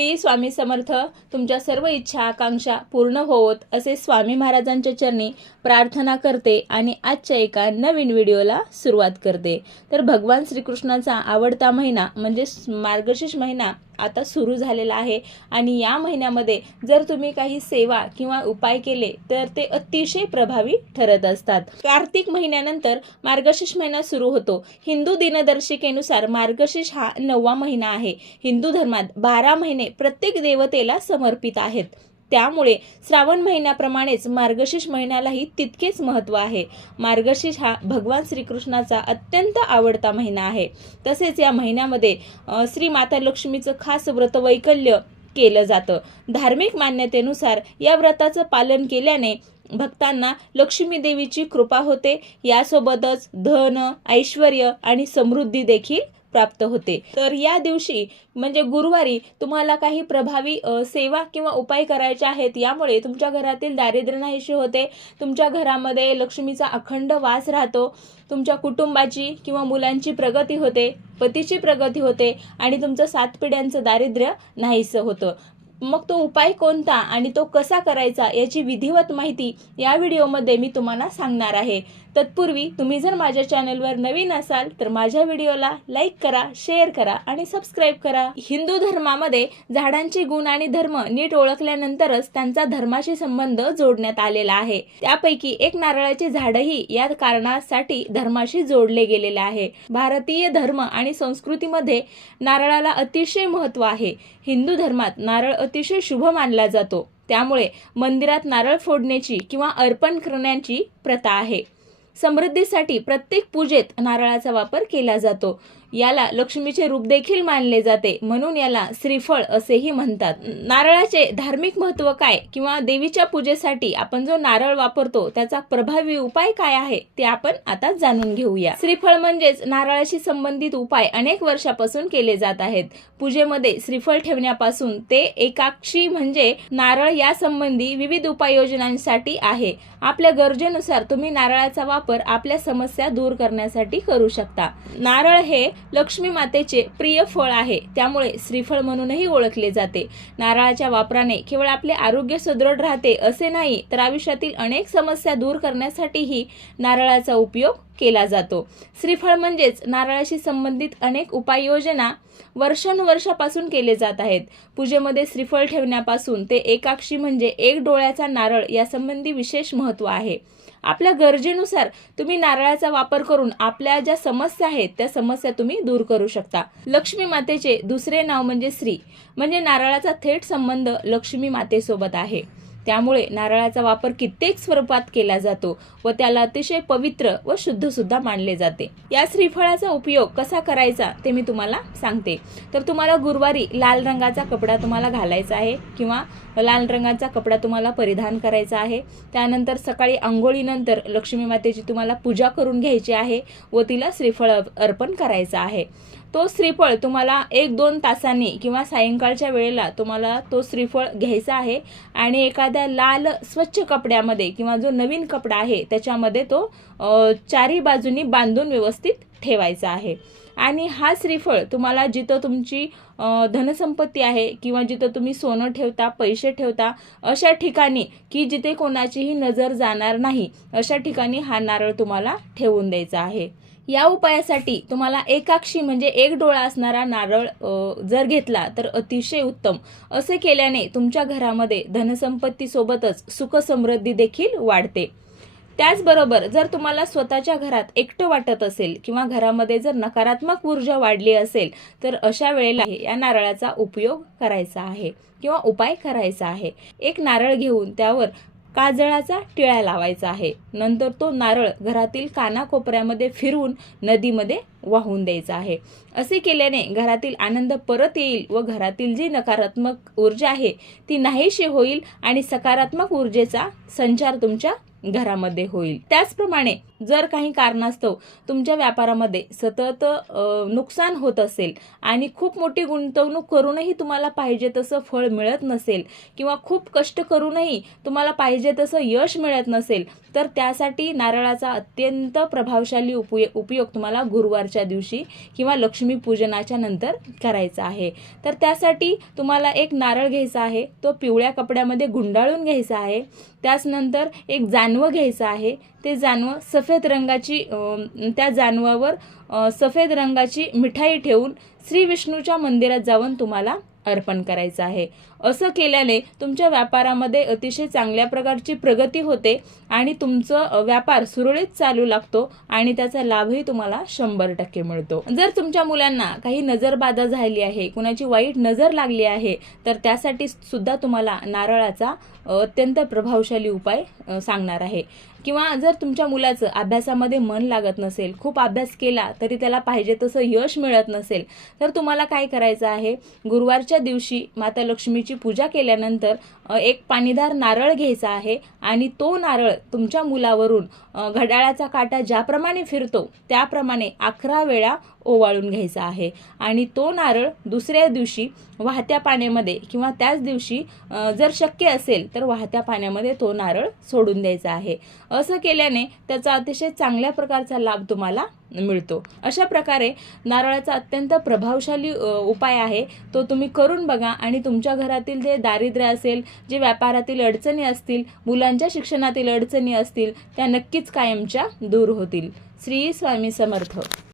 श्री स्वामी समर्थ तुमच्या सर्व इच्छा आकांक्षा पूर्ण होवोत असे स्वामी महाराजांच्या चरणी प्रार्थना करते आणि आजच्या एका नवीन व्हिडिओला सुरुवात करते। तर भगवान श्रीकृष्णाचा आवडता महिना म्हणजे मार्गशीर्ष महिना आता सुरू झालेला आहे आणि या महिन्यामध्ये जर तुम्ही काही सेवा किंवा उपाय केले तर ते अतिशय प्रभावी ठरत असतात। कार्तिक महिन्यानंतर मार्गशीर्ष महिना सुरू होतो। हिंदू दिनदर्शिकेनुसार मार्गशीर्ष हा 9वा महिना आहे। हिंदू धर्मात 12 महिने प्रत्येक देवतेला समर्पित आहेत, त्यामुळे श्रावण महिन्याप्रमाणेच मार्गशीर्ष महिन्यालाही तितकेच महत्त्व आहे। मार्गशीर्ष हा भगवान श्रीकृष्णाचा अत्यंत आवडता महिना आहे। तसेच या महिन्यामध्ये श्री माता लक्ष्मीचं खास व्रतवैकल्य केलं जातं। धार्मिक मान्यतेनुसार या व्रताचं पालन केल्याने भक्तांना लक्ष्मी देवीची कृपा होते, यासोबतच धन, ऐश्वर्य आणि समृद्धी देखील प्राप्त होते। तर या दिवशी म्हणजे गुरुवारी तुम्हाला काही प्रभावी सेवा किंवा उपाय करायचे आहेत, यामुळे तुमच्या घरातील दारिद्र्य नाहीसे होते, तुमच्या घरामध्ये लक्ष्मीचा अखंड वास राहतो, तुमच्या कुटुंबाची किंवा मुलांची प्रगती होते, पतीची प्रगती होते आणि तुमचं 7 पिढ्यांचं दारिद्र्य नाहीसं होतं। मग तो उपाय कोणता आणि तो कसा करायचा याची विधिवत माहिती या व्हिडिओमध्ये मी तुम्हाला सांगणार आहे। तत्पूर्वी तुम्ही जर माझ्या चॅनलवर नवीन असाल तर माझ्या व्हिडिओला लाईक करा, शेअर करा आणि सबस्क्राईब करा। हिंदू धर्मामध्ये झाडांचे गुण आणि धर्म नीट ओळखल्यानंतरच त्यांचा धर्माशी संबंध जोडण्यात आलेला आहे। त्यापैकी एक नारळाचे झाडही या कारणासाठी धर्माशी जोडले गेलेले आहे। भारतीय धर्म आणि संस्कृतीमध्ये नारळाला अतिशय महत्त्व आहे। हिंदू धर्मात नारळ अतिशय शुभ मानला जातो, त्यामुळे मंदिरात नारळ फोडण्याची किंवा अर्पण करण्याची प्रथा आहे। समृद्धीसाठी प्रत्येक पूजेत नारळाचा वापर केला जातो। याला लक्ष्मीचे रूप देखील मानले जाते, म्हणून याला श्रीफळ असेही म्हणतात। नारळाचे धार्मिक महत्त्व काय किंवा देवीच्या पूजेसाठी आपण जो नारळ वापरतो त्याचा प्रभावी उपाय काय आहे ते आपण आता जाणून घेऊया। श्रीफळ म्हणजेच नारळाशी संबंधित उपाय अनेक वर्षापासून केले जात आहेत। पूजेमध्ये श्रीफळ ठेवण्यापासून ते एकाक्षी म्हणजे नारळ या संबंधी विविध उपाययोजनांसाठी आहे। आपल्या गरजेनुसार तुम्ही नारळाचा वापर आपल्या समस्या दूर करण्यासाठी करू शकता। नारळ हे लक्ष्मी मातेचे प्रिय फळ आहे, त्यामुळे श्रीफळ म्हणूनही ओळखले जाते। नारळाच्या वापराने केवळ आपले आरोग्य सुदृढ राहते असे नाही, तर आयुष्यातील अनेक समस्या दूर करण्यासाठीही नारळाचा उपयोग केला जातो। श्रीफळ म्हणजेच नारळाशी संबंधित अनेक उपाययोजना वर्षानुवर्षापासून केले जात आहेत। पूजेमध्ये श्रीफळ ठेवण्यापासून ते एकाक्षी म्हणजे एक डोळ्याचा नारळ या संबंधी विशेष महत्त्व आहे। आपल्या गरजेनुसार तुम्ही नारळाचा वापर करून आपल्या ज्या समस्या आहेत त्या समस्या तुम्ही दूर करू शकता। लक्ष्मी मातेचे दुसरे नाव म्हणजे श्री, म्हणजे नारळाचा थेट संबंध लक्ष्मी मातेसोबत आहे, त्यामुळे नारळाचा वापर कित्येक स्वरूपात केला जातो व त्याला अतिशय पवित्र व शुद्ध सुद्धा मानले जाते। या श्रीफळाचा उपयोग कसा करायचा ते मी तुम्हाला सांगते। तर तुम्हाला गुरुवारी लाल रंगाचा कपडा तुम्हाला घालायचा आहे किंवा लाल रंगाचा कपडा तुम्हाला परिधान करायचा आहे। त्यानंतर सकाळी अंघोळीनंतर लक्ष्मी मातेची तुम्हाला पूजा करून घ्यायची आहे व तिला श्रीफळ अर्पण करायचं आहे। तो श्रीफळ तुम्हाला 1-2 तासांनी किंवा सायंकाळच्या वेळेला तुम्हाला तो श्रीफळ घ्यायचा आहे आणि एखाद्या लाल स्वच्छ कपड्यामध्ये किंवा जो नवीन कपडा आहे त्याच्यामध्ये तो 4ही बाजूनी बांधून व्यवस्थित ठेवायचा आहे। आणि हा श्रीफळ तुम्हाला जिथं तुमची धनसंपत्ती आहे किंवा जिथं तुम्ही सोनं ठेवता, पैसे ठेवता, अशा ठिकाणी की जिथे कोणाचीही नजर जाणार नाही अशा ठिकाणी हा नारळ तुम्हाला ठेवून द्यायचा आहे। या उपायासाठी तुम्हाला एकाक्षी म्हणजे एक डोळा असणारा नारळ जर घेतला तर अतिशय उत्तम। असे केल्याने तुमच्या घरामध्ये धनसंपत्ती सोबतच सुख समृद्धी देखील वाढते। त्याचबरोबर जर तुम्हाला स्वतःच्या घरात एकटं वाटत असेल किंवा घरामध्ये जर नकारात्मक ऊर्जा वाढली असेल तर अशा वेळेला या नारळाचा उपयोग करायचा आहे किंवा उपाय करायचा आहे। एक नारळ घेऊन त्यावर काजळाचा टिळा लावायचा आहे, नंतर तो नारळ घरातील कानाकोपऱ्यामध्ये फिरवून नदीमध्ये वाहून द्यायचा आहे। असे केल्याने घरातील आनंद परत येईल व घरातील जी नकारात्मक ऊर्जा आहे ती नाहीशी होईल आणि सकारात्मक ऊर्जेचा संचार तुमच्या घरामध्ये होईल। त्याचप्रमाणे जर काही कारणास्तव तुमच्या व्यापारामध्ये सतत नुकसान होत असेल आणि खूप मोठी गुंतवणूक करूनही तुम्हाला पाहिजे तसं फळ मिळत नसेल किंवा खूप कष्ट करूनही तुम्हाला पाहिजे तसं यश मिळत नसेल तर त्यासाठी नारळाचा अत्यंत प्रभावशाली उपयोग तुम्हाला गुरुवारच्या दिवशी किंवा लक्ष्मीपूजनाच्या नंतर करायचा आहे. तर त्यासाठी तुम्हाला एक नारळ घ्यायचा आहे, तो पिवळ्या कपड्यामध्ये गुंडाळून घ्यायचा आहे. त्याचनंतर एक जानवं घ्यायचं आहे, ते जानवं सफेद रंगाची त्या जानवावर सफेद रंगाची मिठाई ठेवून श्री विष्णूच्या मंदिरात जाऊन तुम्हाला अर्पण करायचं आहे. असं केल्याने तुमच्या व्यापारामध्ये अतिशय चांगल्या प्रकारची प्रगती होते आणि तुमचं व्यापार सुरळीत चालू लागतो आणि त्याचा लाभही तुम्हाला 100% मिळतो. जर तुमच्या मुलांना काही नजरबाधा झाली आहे, कुणाची वाईट नजर लागली आहे, तर त्यासाठी सुद्धा तुम्हाला नारळाचा अत्यंत प्रभावशाली उपाय सांगणार आहे. किंवा जर तुमच्या मुलाचं अभ्यासामध्ये मन लागत नसेल, खूप अभ्यास केला तरी त्याला पाहिजे तसं यश मिळत नसेल, तर तुम्हाला काय करायचं आहे, गुरुवारच्या दिवशी माता लक्ष्मीची पूजा केल्यानंतर एक पाणीदार नारळ घ्यायचा आहे आणि तो नारळ तुमच्या मुलावरून घड्याळाचा काटा ज्याप्रमाणे फिरतो त्याप्रमाणे 11 वेळा ओवाळून घ्यायचा आहे आणि तो नारळ दुसऱ्या दिवशी वाहत्या पाण्यामध्ये किंवा त्याच दिवशी जर शक्य असेल तर वाहत्या पाण्यामध्ये तो नारळ सोडून द्यायचा आहे. असं केल्याने त्याचा अतिशय चांगल्या प्रकारचा लाभ तुम्हाला मिळतो. अशा प्रकारे नारळाचा अत्यंत प्रभावशाली उपाय आहे, तो तुम्ही करून बघा आणि तुमच्या घरातील जे दारिद्र्य असेल, जे व्यापारातील अडचणी असतील, मुलांच्या शिक्षणातील अडचणी असतील, त्या नक्कीच कायमच्या दूर होतील. श्री स्वामी समर्थ.